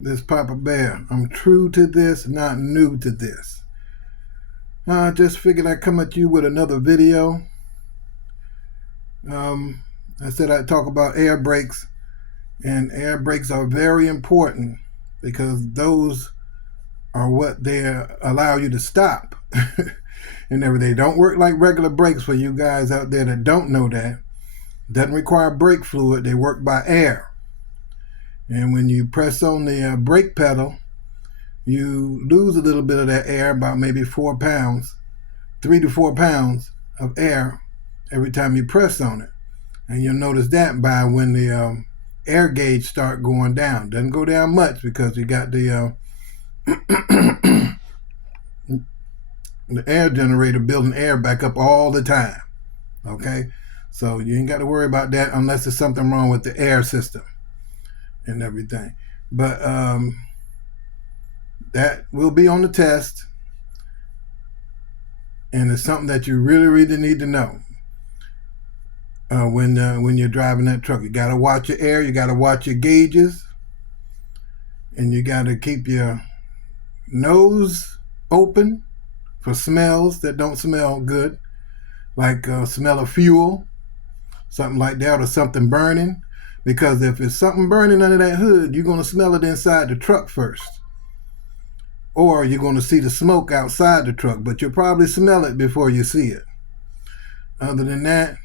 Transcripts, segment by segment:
This Papa Bear. I'm true to this, not new to this. I just figured I'd come at you with another video. I said I'd talk about air brakes, and air brakes are very important because those are what they allow you to stop and everything. They don't work like regular brakes for you guys out there that don't know that. Doesn't require brake fluid. They work by air. And when you press on the brake pedal, you lose a little bit of that air, about maybe 4 pounds, 3 to 4 pounds of air every time you press on it. And you'll notice that by when the air gauge start going down. Doesn't go down much because you got the the air generator building air back up all the time. Okay, so you ain't got to worry about that unless there's something wrong with the air system and everything. But that will be on the test, and it's something that you really need to know when you're driving that truck. You got to watch your air, you got to watch your gauges, and you got to keep your nose open for smells that don't smell good, like smell of fuel, something like that, or something burning. Because if it's something burning under that hood, you're going to smell it inside the truck first. Or you're going to see the smoke outside the truck, but you'll probably smell it before you see it. Other than that,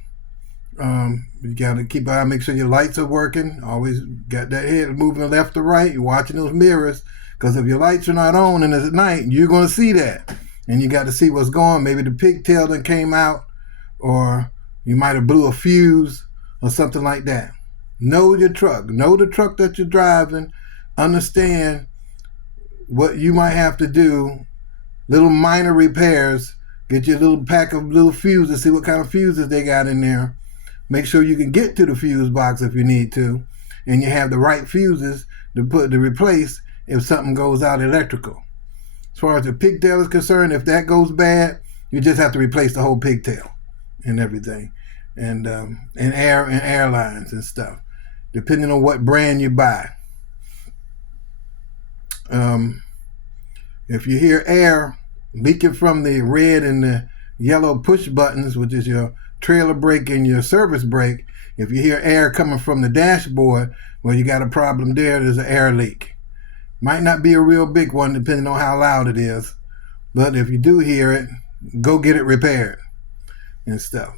you got to keep an eye, make sure your lights are working. Always got that head moving left to right. You're watching those mirrors, because if your lights are not on and it's at night, you're going to see that. And you got to see what's going on. Maybe the pigtail that came out, or you might have blew a fuse or something like that. Know your truck. Know the truck that you're driving. Understand what you might have to do. Little minor repairs. Get your little pack of little fuses. See what kind of fuses they got in there. Make sure you can get to the fuse box if you need to. And you have the right fuses to replace if something goes out electrical. As far as the pigtail is concerned, if that goes bad, you just have to replace the whole pigtail and everything. And airlines and stuff, depending on what brand you buy. If you hear air leaking from the red and the yellow push buttons, which is your trailer brake and your service brake, if you hear air coming from the dashboard, well, you got a problem there. There's an air leak. Might not be a real big one, depending on how loud it is. But if you do hear it, go get it repaired and stuff.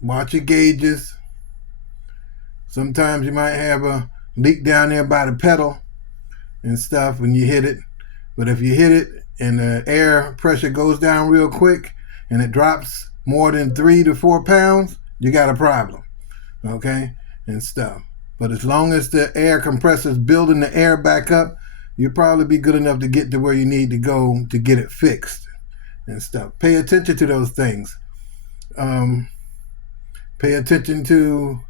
Watch your gauges. Sometimes you might have a leak down there by the pedal and stuff when you hit it. But if you hit it and the air pressure goes down real quick and it drops more than 3 to 4 pounds, you got a problem. Okay? And stuff. But as long as the air compressor's building the air back up, you'll probably be good enough to get to where you need to go to get it fixed and stuff. Pay attention to those things. Pay attention to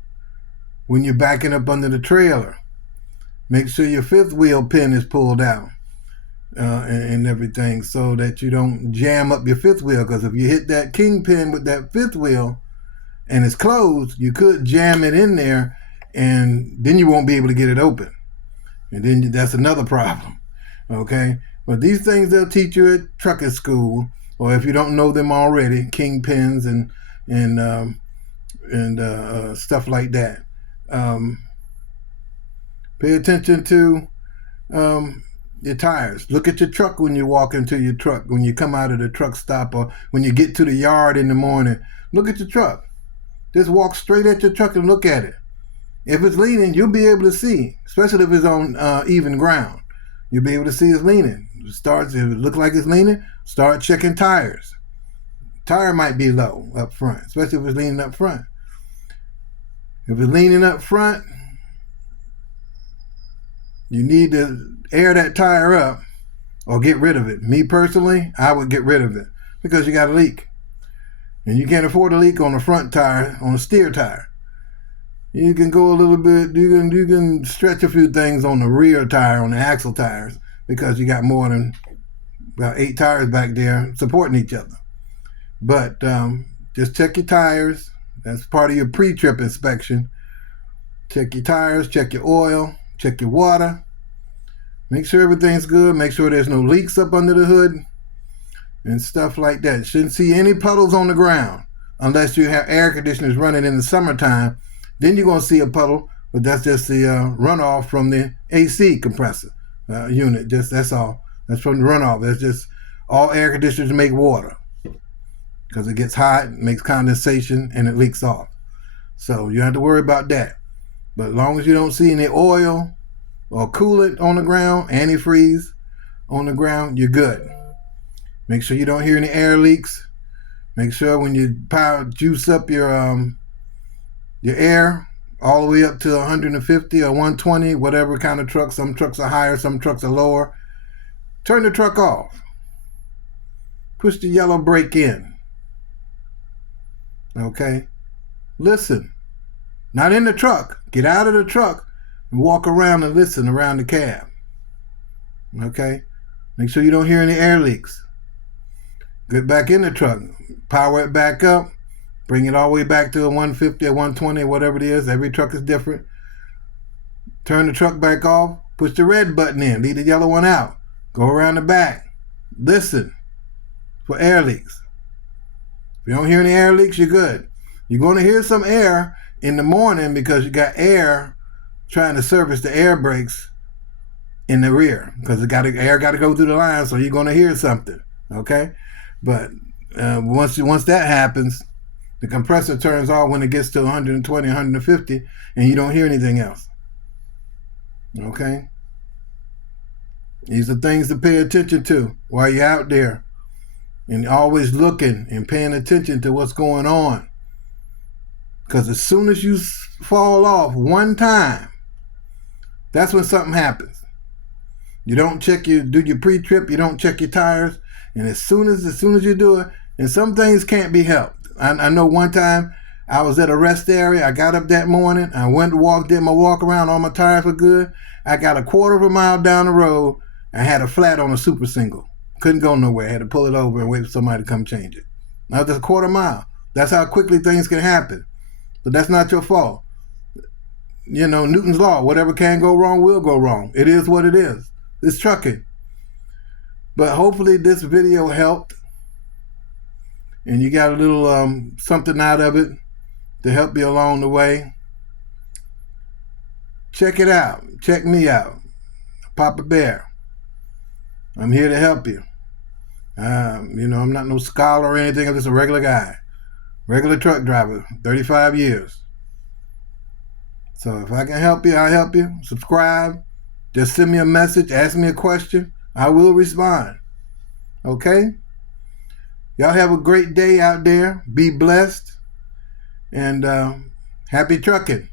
when you're backing up under the trailer. Make sure your fifth wheel pin is pulled out and everything, so that you don't jam up your fifth wheel. Because if you hit that kingpin with that fifth wheel and it's closed, you could jam it in there, and then you won't be able to get it open. And then that's another problem. Okay? But these things they'll teach you at trucking school, or if you don't know them already, kingpins and stuff like that. Pay attention to your tires. Look at your truck when you walk into your truck, when you come out of the truck stop, or when you get to the yard in the morning. Look at your truck. Just walk straight at your truck and look at it. If it's leaning, you'll be able to see, especially if it's on even ground. You'll be able to see it's leaning. If it looks like it's leaning, start checking tires. Tire might be low up front, especially if it's leaning up front. If it's leaning up front, you need to air that tire up or get rid of it. Me personally, I would get rid of it because you got a leak. And you can't afford a leak on the front tire, on a steer tire. You can go a little bit, you can stretch a few things on the rear tire, on the axle tires, because you got more than about 8 tires back there supporting each other. But just check your tires. That's part of your pre-trip inspection. Check your tires, check your oil, Check your water. Make sure everything's good. Make sure there's no leaks up under the hood and stuff like that. Shouldn't see any puddles on the ground unless you have air conditioners running in the summertime. Then you're going to see a puddle, but that's just the runoff from the AC compressor unit. That's all. That's from the runoff. That's just all air conditioners make water because it gets hot, makes condensation, and it leaks off. So you don't have to worry about that. But as long as you don't see any oil or coolant on the ground, antifreeze on the ground, you're good. Make sure you don't hear any air leaks. Make sure when you juice up your air all the way up to 150 or 120, whatever kind of truck. Some trucks are higher, some trucks are lower. Turn the truck off. Push the yellow brake in. Okay? Listen. Not in the truck. Get out of the truck and walk around and listen around the cab. Okay? Make sure you don't hear any air leaks. Get back in the truck. Power it back up. Bring it all the way back to a 150 or 120 or whatever it is. Every truck is different. Turn the truck back off. Push the red button in. Leave the yellow one out. Go around the back. Listen for air leaks. If you don't hear any air leaks, you're good. You're going to hear some air in the morning because you got air trying to service the air brakes in the rear because air got to go through the line, so you're going to hear something. Okay? But once that happens, the compressor turns off when it gets to 120, 150, and you don't hear anything else. Okay? These are things to pay attention to while you're out there. And always looking and paying attention to what's going on. Because as soon as you fall off one time, that's when something happens. You don't do your pre-trip, you don't check your tires, and as soon as you do it, and some things can't be helped. I know one time I was at a rest area. I got up that morning. I went and did my walk around. All my tires were good. I got a quarter of a mile down the road. I had a flat on a super single. Couldn't go nowhere. I had to pull it over and wait for somebody to come change it. Now just a quarter mile. That's how quickly things can happen. But that's not your fault. You know, Newton's law, whatever can go wrong will go wrong. It is what it is. It's trucking. But hopefully this video helped. And you got a little something out of it to help you along the way. Check it out. Check me out. Papa Bear. I'm here to help you. I'm not no scholar or anything. I'm just a regular guy. Regular truck driver. 35 years. So if I can help you, I'll help you. Subscribe. Just send me a message. Ask me a question. I will respond. Okay? Y'all have a great day out there. Be blessed. And happy trucking.